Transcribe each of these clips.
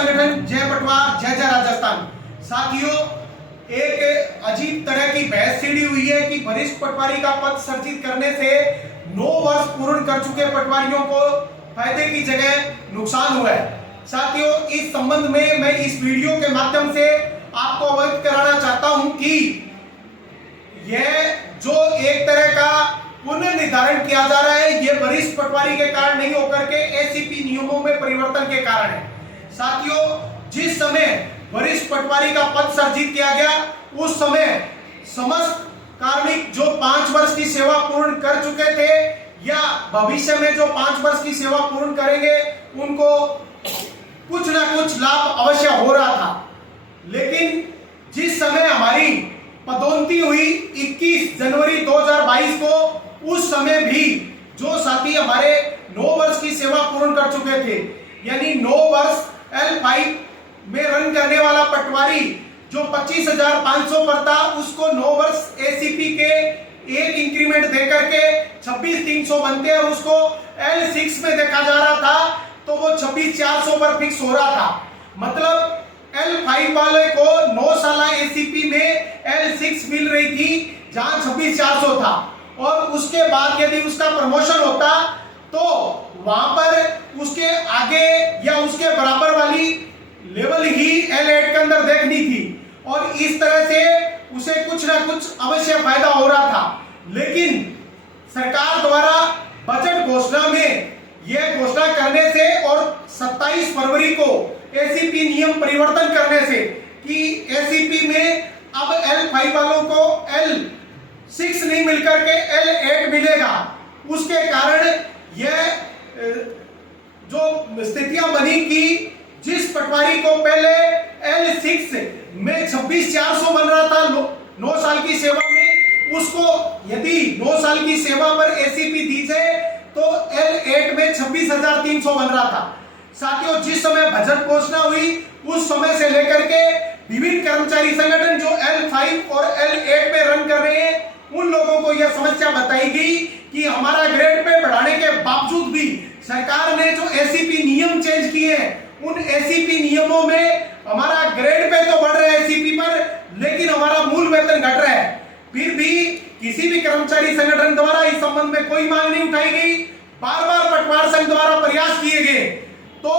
संगठन जय पटवार जय जय राजस्थान। साथियों, एक अजीब तरह की बहस छिड़ी हुई है कि वरिष्ठ पटवारी का पद सृजित करने से 9 वर्ष पूर्ण कर चुके पटवारियों को फायदे की जगह नुकसान हुआ है। साथियों, इस संबंध में मैं इस वीडियो के माध्यम से आपको अवगत कराना चाहता हूं कि यह जो एक तरह का पुनर्निर्धारण किया जा रहा है, यह वरिष्ठ पटवारी के कारण नहीं होकर के एसीपी नियमों में परिवर्तन के कारण है। साथियों, जिस समय वरिष्ठ पटवारी का पद सृजित किया गया, उस समय समस्त कार्मिक जो 5 वर्ष की सेवा पूर्ण कर चुके थे या भविष्य में जो 5 वर्ष की सेवा पूर्ण करेंगे, उनको कुछ ना कुछ लाभ अवश्य हो रहा था। लेकिन जिस समय हमारी पदोन्नति हुई 21 जनवरी 2022 को, उस समय भी जो साथी हमारे 9 वर्ष की सेवा पूर्ण कर चुके थे, यानी 9 वर्ष L5 में रन करने वाला पटवारी जो 25,500 पर था, उसको 9 वर्ष एसीपी के एक इंक्रीमेंट देकर के 26,300 बनते और उसको L6 में देखा जा रहा था तो वो 26,400 पर फिक्स हो रहा था। मतलब L5 वाले को 9 साल एसीपी में L6 मिल रही थी, जहां 26,400 था, और उसके बाद यदि उसका प्रमोशन होता तो वहां पर उसके आगे या उसके बराबर वाली लेवल ही L8 के अंदर देखनी थी, और इस तरह से उसे कुछ ना कुछ अवश्य फायदा हो रहा था। लेकिन सरकार द्वारा बजट घोषणा में यह घोषणा करने से और 27 फरवरी को एसीपी नियम परिवर्तन करने से कि एसीपी में अब L5 वालों को L6 नहीं मिलकर के L8 मिलेगा, उसके कारण यह जो स्थितियां बनी कि जिस पटवारी को पहले L6 में 26,400 बन रहा था 9 साल की सेवा में, उसको यदि 9 साल की सेवा पर एसीपी दी जाए तो L8 में 26,300 बन रहा था। साथियों, जिस समय बजट घोषणा हुई, उस समय से लेकर के विभिन्न कर्मचारी संगठन जो L5 और L8 में रन कर रहे हैं, उन लोगों को यह समस्या बताई गई कि हमारा ग्रेड पे बढ़ाने के बावजूद भी सरकार ने जो एसीपी नियम चेंज किए हैं, उन एसीपी नियमों में हमारा ग्रेड पे तो बढ़ रहा है एसीपी पर, लेकिन हमारा मूल वेतन घट रहा है। फिर भी किसी भी कर्मचारी संगठन द्वारा इस संबंध में कोई मांग नहीं उठाई गई। बार बार पटवार संघ द्वारा प्रयास किए गए तो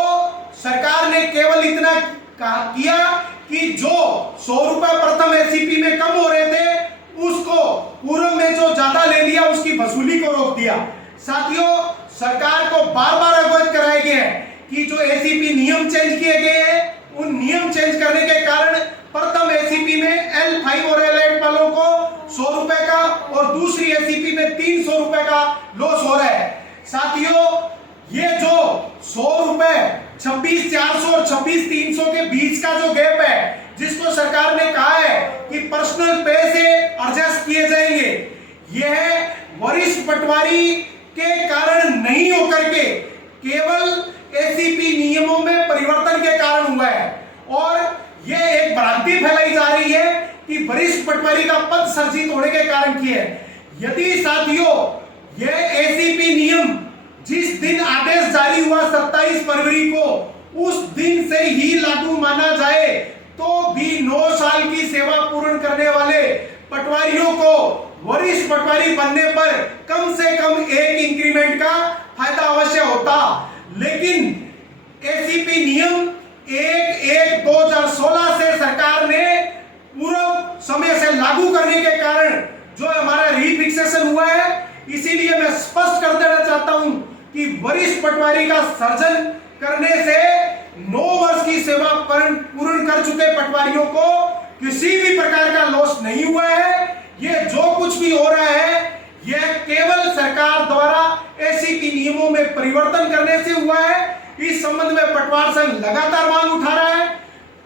सरकार ने केवल इतना किया कि जो 100 रुपए प्रथम एसीपी में कम हो रहे थे, उसको पूर्व में जो ज्यादा ले लिया उसकी वसूली को रोक दिया। साथियों, सरकार को बार बार अवगत कराया गया है कि जो एसीपी नियम चेंज किए गए हैं, उन नियम चेंज करने के कारण प्रथम एसीपी में L5 और L8 वालों को 100 रुपए का और दूसरी एसीपी में 300 रुपए का लॉस हो रहा है। साथियों, ये जो 100 रुपए 26,400 और 26,300 के बीच का जो गैप है, जिसको सरकार ने कहा है कि पर्सनल पे से एडजस्ट किए जाएंगे, यह वरिष्ठ पटवारी के कारण नहीं होकर के केवल एसीपी नियमों में परिवर्तन के कारण हुआ है। और यह एक भ्रांति फैलाई जा रही है कि वरिष्ठ पटवारी का पद सृजित होने के कारण की है। यदि साथियों यह एसीपी नियम जिस दिन आदेश जारी हुआ 27 फरवरी को, उस दिन से ही लागू माना जाए तो भी 9 साल की सेवा पूर्ण करने वाले पटवारियों को वरिष्ठ पटवारी बनने पर कम से कम एक इंक्रीमेंट का फायदा अवश्य होता। लेकिन एसीपी नियम 1/1/2016 से सरकार ने पूर्व समय से लागू करने के कारण जो हमारा रीफिक्सेशन हुआ है, इसीलिए मैं स्पष्ट कर देना चाहता हूं कि वरिष्ठ पटवारी का सर्जन करने से 9 वर्ष की सेवा पूर्ण कर चुके पटवारियों को किसी भी प्रकार का लॉस नहीं हुआ है। यह जो कुछ भी हो रहा है, यह केवल सरकार द्वारा एसीपी नियमों में परिवर्तन करने से हुआ है। इस संबंध में पटवार संघ लगातार मांग उठा रहा है,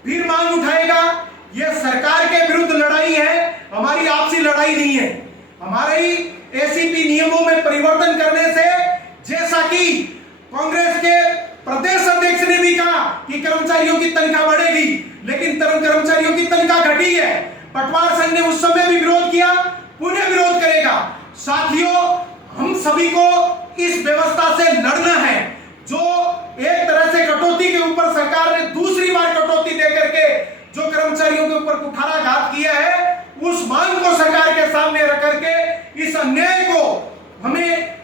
फिर मांग उठाएगा। यह सरकार के विरुद्ध लड़ाई है, हमारी आपसी लड़ाई नहीं है। हमारी एसीपी नियमों में परिवर्तन करने से, जैसा कि कांग्रेस के प्रदेश अध्यक्ष ने भी कहा कि कर्मचारियों की तनख्वाह बढ़ेगी, लेकिन कर्मचारियों की तनख्वाह घटी है। पटवार संघ ने उस समय भी विरोध किया, पुनः विरोध करेगा। साथियों, हम सभी को इस व्यवस्था से लड़ना है जो एक तरह से कटौती के ऊपर सरकार ने दूसरी ऊपर कुठाराघात किया है, उस मांग को सरकार के सामने रख करके इस अन्याय को हमें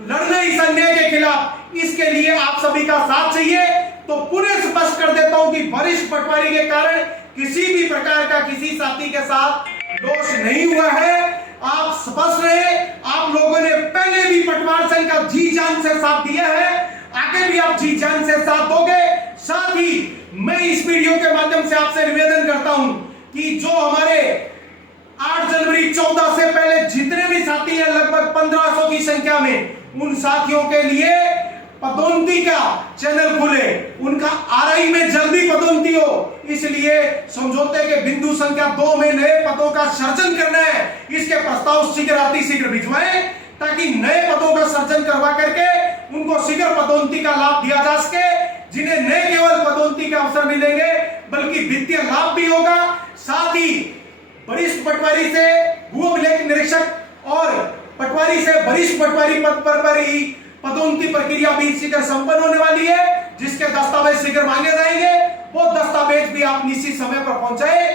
लड़ना, इस अन्याय के खिलाफ, इसके लिए आप सभी का साथ चाहिए। तो पुनः स्पष्ट कर देता हूं कि वरिष्ठ पटवारी के कारण किसी भी प्रकार का किसी साथी के साथ दोष नहीं हुआ है। आप स्पष्ट रहे, आप लोगों ने पहले भी पटवार संघ का जी जान से साथ दिया है, आगे भी आप जी जान से साथ दोगे। साथ ही मैं इस वीडियो के माध्यम से आपसे निवेदन करता हूं कि जो हमारे 8 जनवरी 14 से पहले जितने भी साथी हैं, लगभग 1500 की संख्या में, उन साथियों के लिए पदोन्नति का चैनल खुले, उनका आरआई में जल्दी पदोन्नति हो। इसलिए समझौते के बिंदु संख्या 2 में नए पदों का सृजन करना है, इसके प्रस्ताव शीघ्र अतिशीघ्र भिजवाएं, ताकि नए पदों का सृजन करवा करके उनको शीघ्र पदोन्नति का लाभ दिया जा सके, जिन्हें न केवल पदोन्नति के अवसर मिलेंगे बल्कि वित्तीय लाभ भी होगा। साथ ही वरिष्ठ पटवारी से भू अभिलेख निरीक्षक और पटवारी से वरिष्ठ पटवारी पद पर ही पदोन्नति प्रक्रिया भी शीघ्र संपन्न होने वाली है, जिसके दस्तावेज शीघ्र मांगे जाएंगे। वो दस्तावेज भी आप निश्चित समय पर पहुंचाए,